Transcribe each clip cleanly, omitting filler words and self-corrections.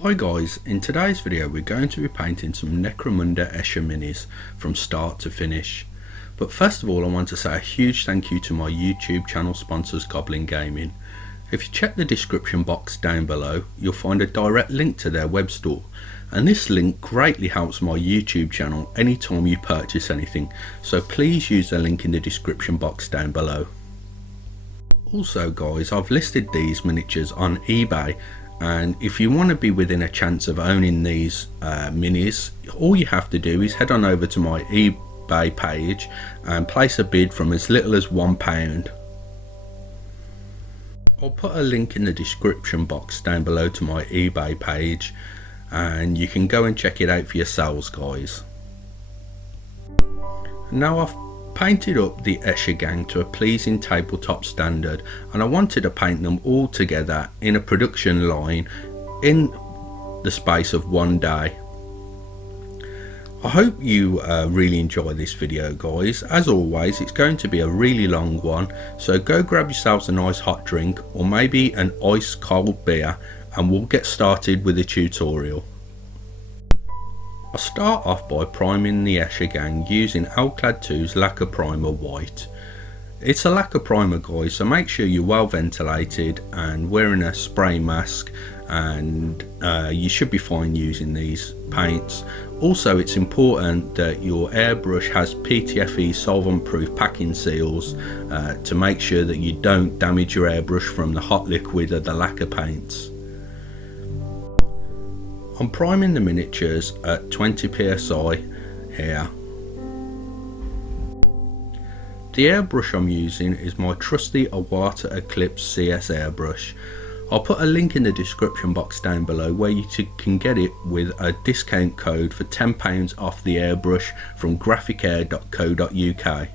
Hi guys, in today's video we're going to be painting some Necromunda Escher minis from start to finish. But first of all I want to say a huge thank you to my YouTube channel sponsors Goblin Gaming. If you check the description box down below you'll find a direct link to their web store, and this link greatly helps my YouTube channel anytime you purchase anything, so please use the link in the description box down below. Also guys, I've listed these miniatures on eBay, and if you want to be within a chance of owning these minis, all you have to do is head on over to my eBay page and place a bid from as little as £1. I'll put a link in the description box down below to my eBay page and you can go and check it out for yourselves guys. Now I've painted up the Escher gang to a pleasing tabletop standard, and I wanted to paint them all together in a production line in the space of one day. I hope you really enjoy this video guys. As always, it's going to be a really long one, so go grab yourselves a nice hot drink or maybe an ice cold beer and we'll get started with the tutorial. I'll start off by priming the Escher gang using Alclad 2's Lacquer Primer White. It's a lacquer primer guys, so make sure you're well ventilated and wearing a spray mask, and you should be fine using these paints. Also it's important that your airbrush has PTFE solvent proof packing seals to make sure that you don't damage your airbrush from the hot liquid of the lacquer paints. I'm priming the miniatures at 20 psi here. The airbrush I'm using is my trusty Iwata Eclipse CS airbrush. I'll put a link in the description box down below where you can get it with a discount code for £10 off the airbrush from graphicair.co.uk.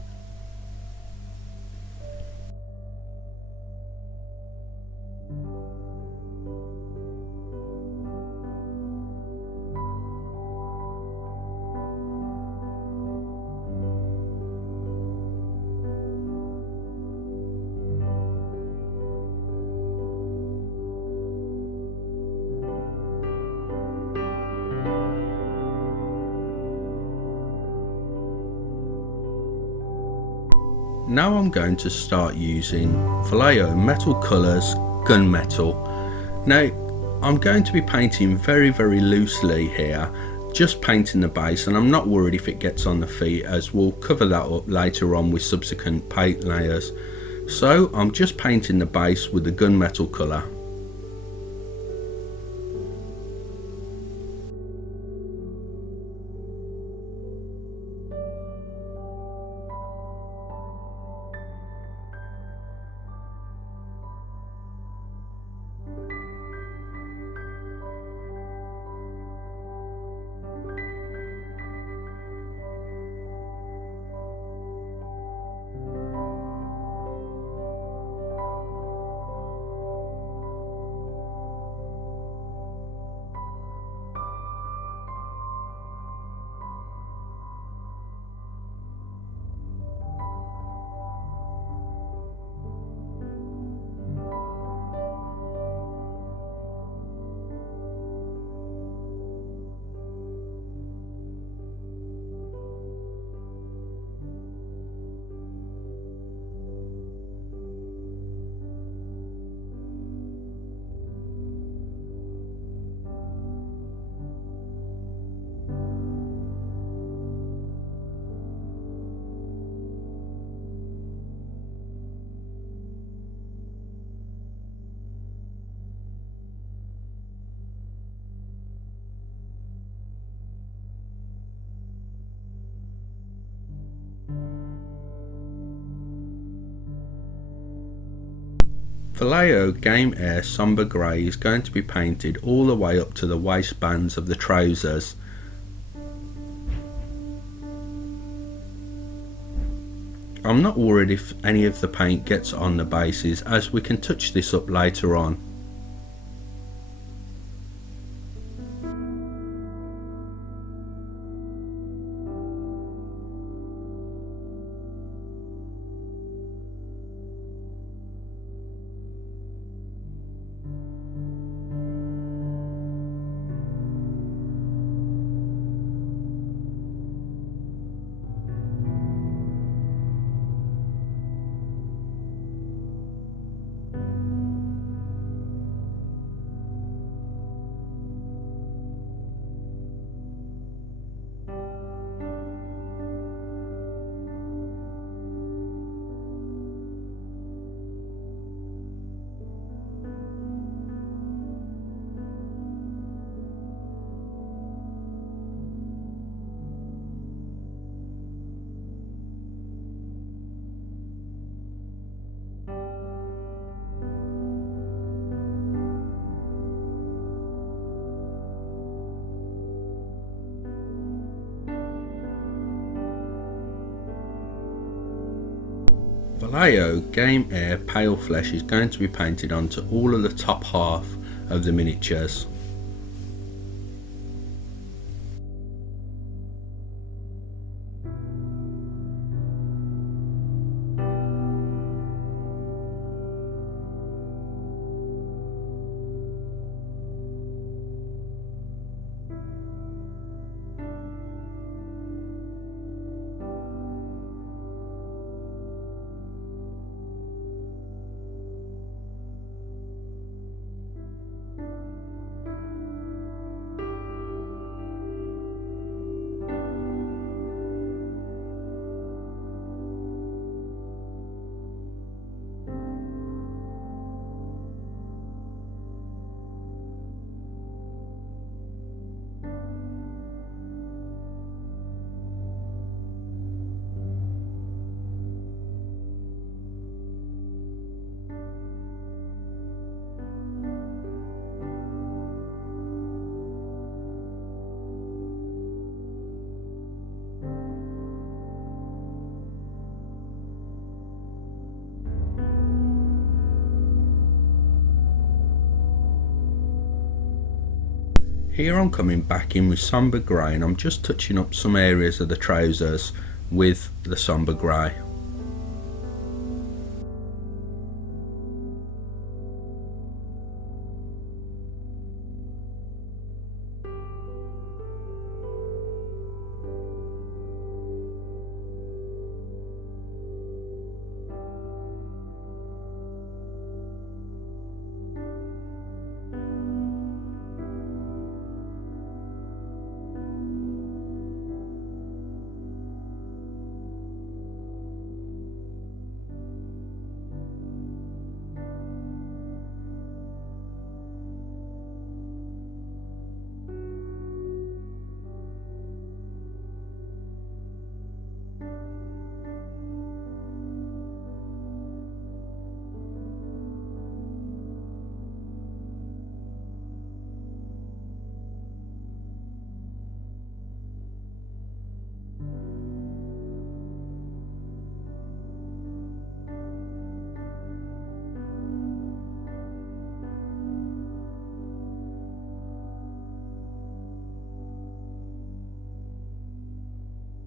Now I'm going to start using Vallejo Metal Colours Gunmetal. Now I'm going to be painting very loosely here, just painting the base, and I'm not worried if it gets on the feet as we'll cover that up later on with subsequent paint layers. So I'm just painting the base with the gunmetal colour. Vallejo Game Air Somber Grey is going to be painted all the way up to the waistbands of the trousers. I'm not worried if any of the paint gets on the bases as we can touch this up later on. Vallejo Game Air Pale Flesh is going to be painted onto all of the top half of the miniatures. Here I'm coming back in with sombre grey, and I'm just touching up some areas of the trousers with the sombre grey.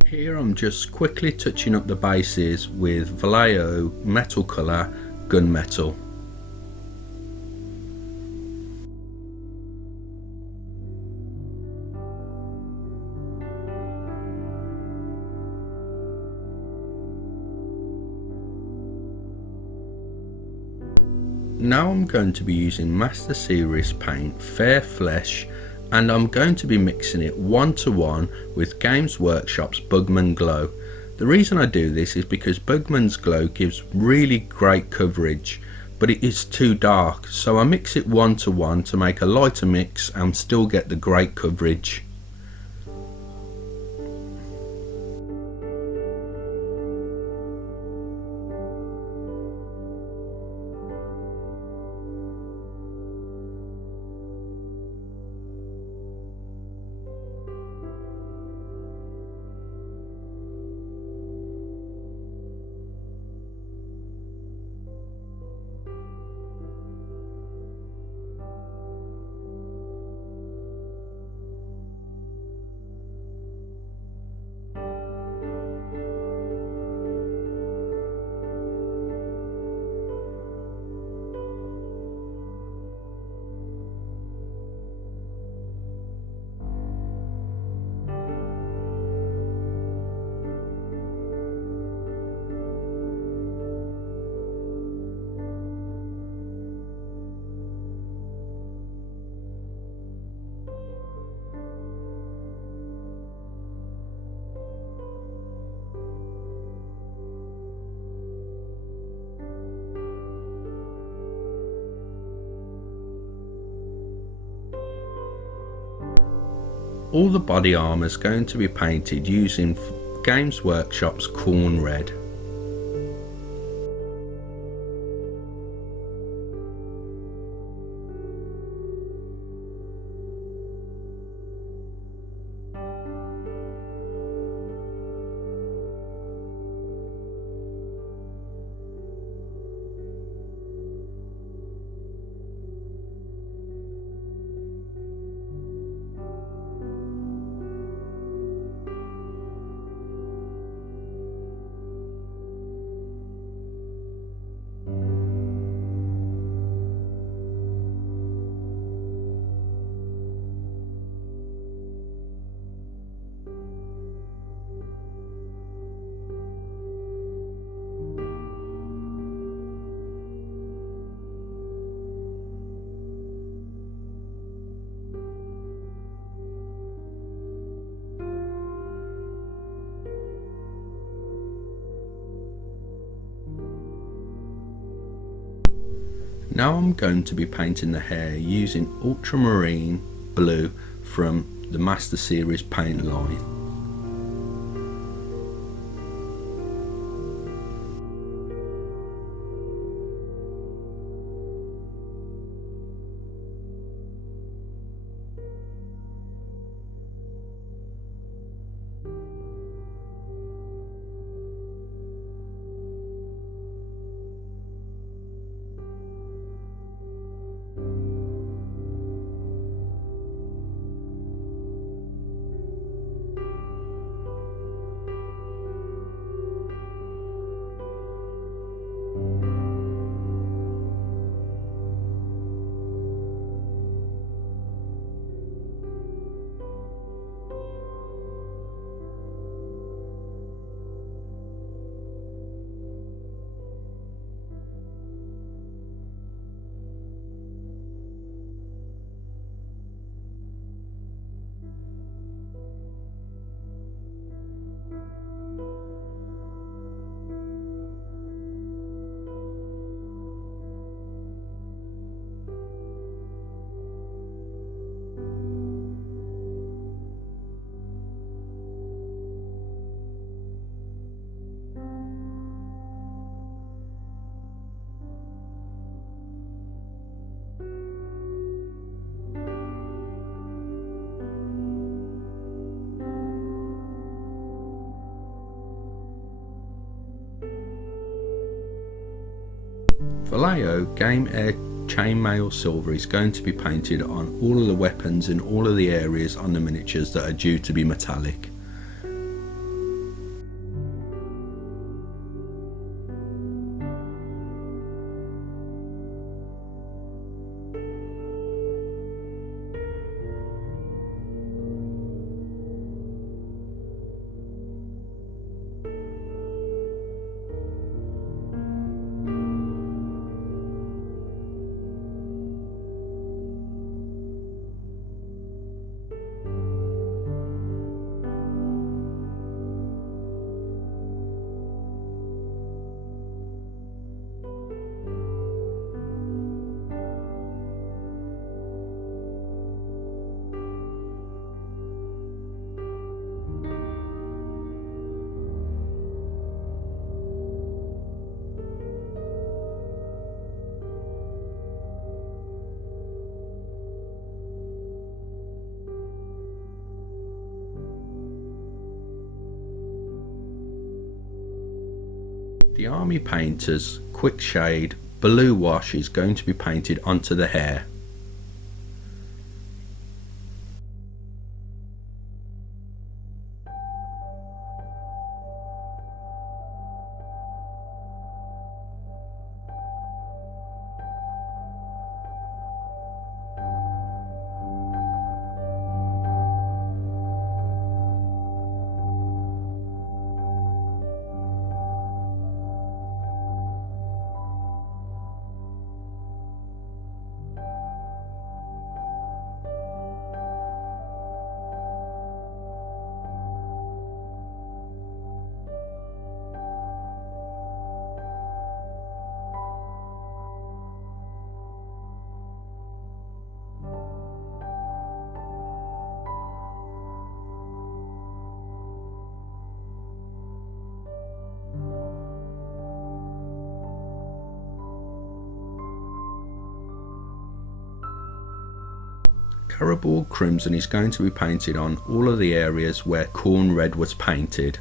Here I'm just quickly touching up the bases with Vallejo Metal Colour Gunmetal. Now I'm going to be using Master Series paint Fair Flesh, and I'm going to be mixing it 1-to-1 with Games Workshop's Bugman Glow. The reason I do this is because Bugman's Glow gives really great coverage, but it is too dark, so I mix it 1-to-1 to make a lighter mix and still get the great coverage. All the body armour is going to be painted using Games Workshop's Corn Red. Now I'm going to be painting the hair using ultramarine blue from the Master Series paint line. Vallejo Game Air Chainmail Silver is going to be painted on all of the weapons and all of the areas on the miniatures that are due to be metallic. The Army Painter's Quick Shade Blue Wash is going to be painted onto the hair. Caribou Crimson is going to be painted on all of the areas where Corn Red was painted.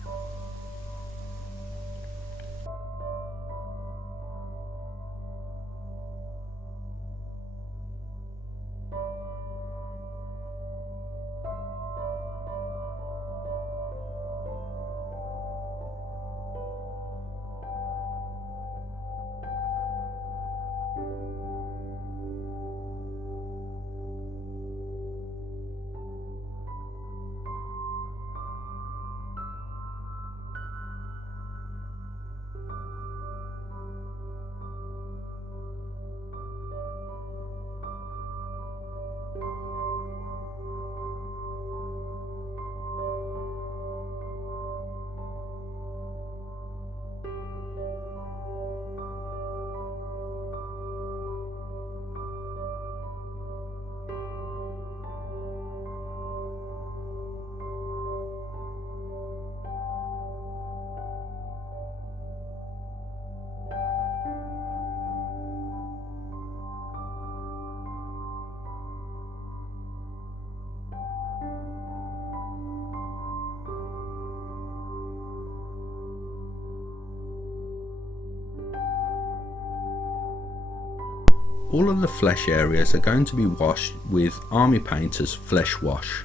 All of the flesh areas are going to be washed with Army Painter's Flesh Wash.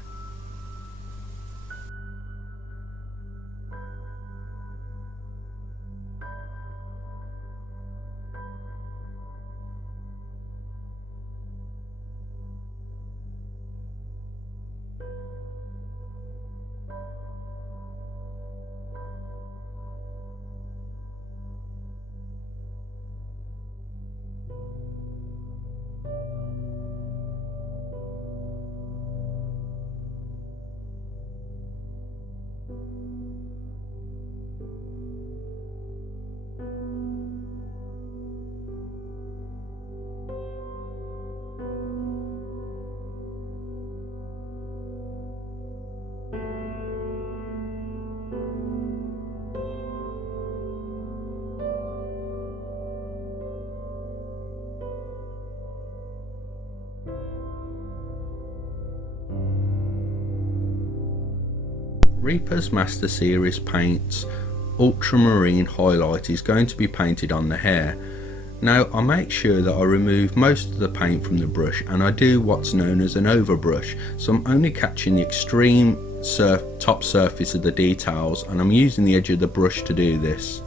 Reaper's Master Series paints Ultramarine Highlight is going to be painted on the hair. Now I make sure that I remove most of the paint from the brush, and I do what's known as an overbrush, so I'm only catching the extreme top surface of the details, and I'm using the edge of the brush to do this.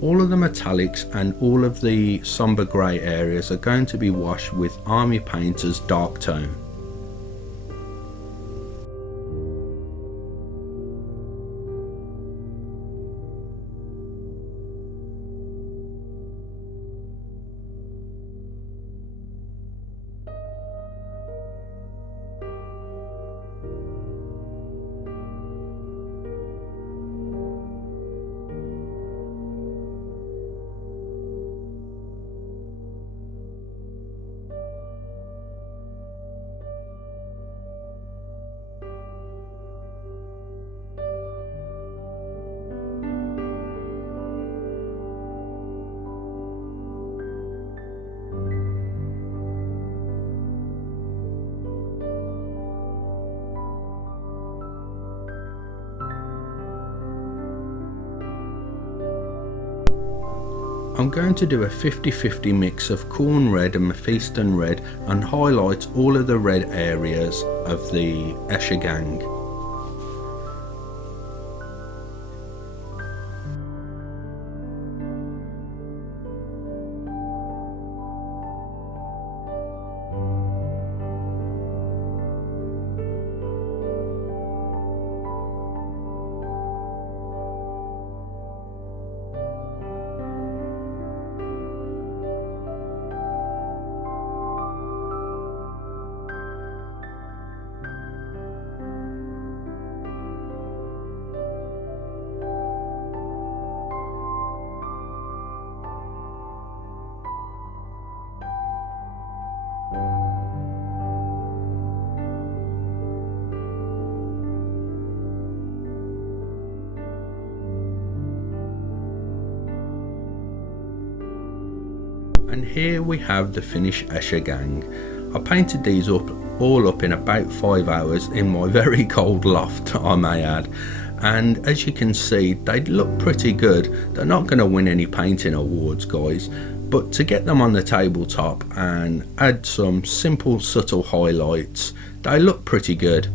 All of the metallics and all of the somber grey areas are going to be washed with Army Painter's Dark Tone. I'm going to do a 50-50 mix of Corn Red and Mephiston Red and highlight all of the red areas of the Escher gang. And here we have the finished Escher gang. I painted these all up in about 5 hours in my very cold loft, I may add. And as you can see, they look pretty good. They're not going to win any painting awards, guys, but to get them on the tabletop and add some simple subtle highlights, they look pretty good.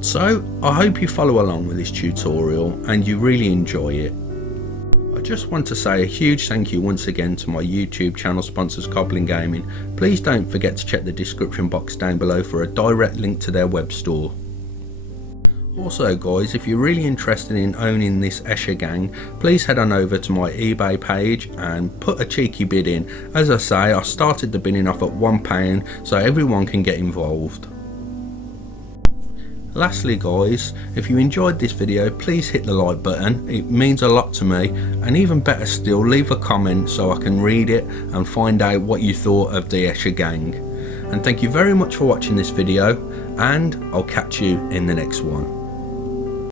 So I hope you follow along with this tutorial and you really enjoy it. I just want to say a huge thank you once again to my YouTube channel sponsors Goblin Gaming. Please don't forget to check the description box down below for a direct link to their web store. Also guys, if you're really interested in owning this Escher gang, please head on over to my eBay page and put a cheeky bid in. As I say, I started the bidding off at £1 so everyone can get involved. Lastly guys, if you enjoyed this video, please hit the like button, it means a lot to me, and even better still, leave a comment so I can read it and find out what you thought of the Escher gang. And thank you very much for watching this video, and I'll catch you in the next one.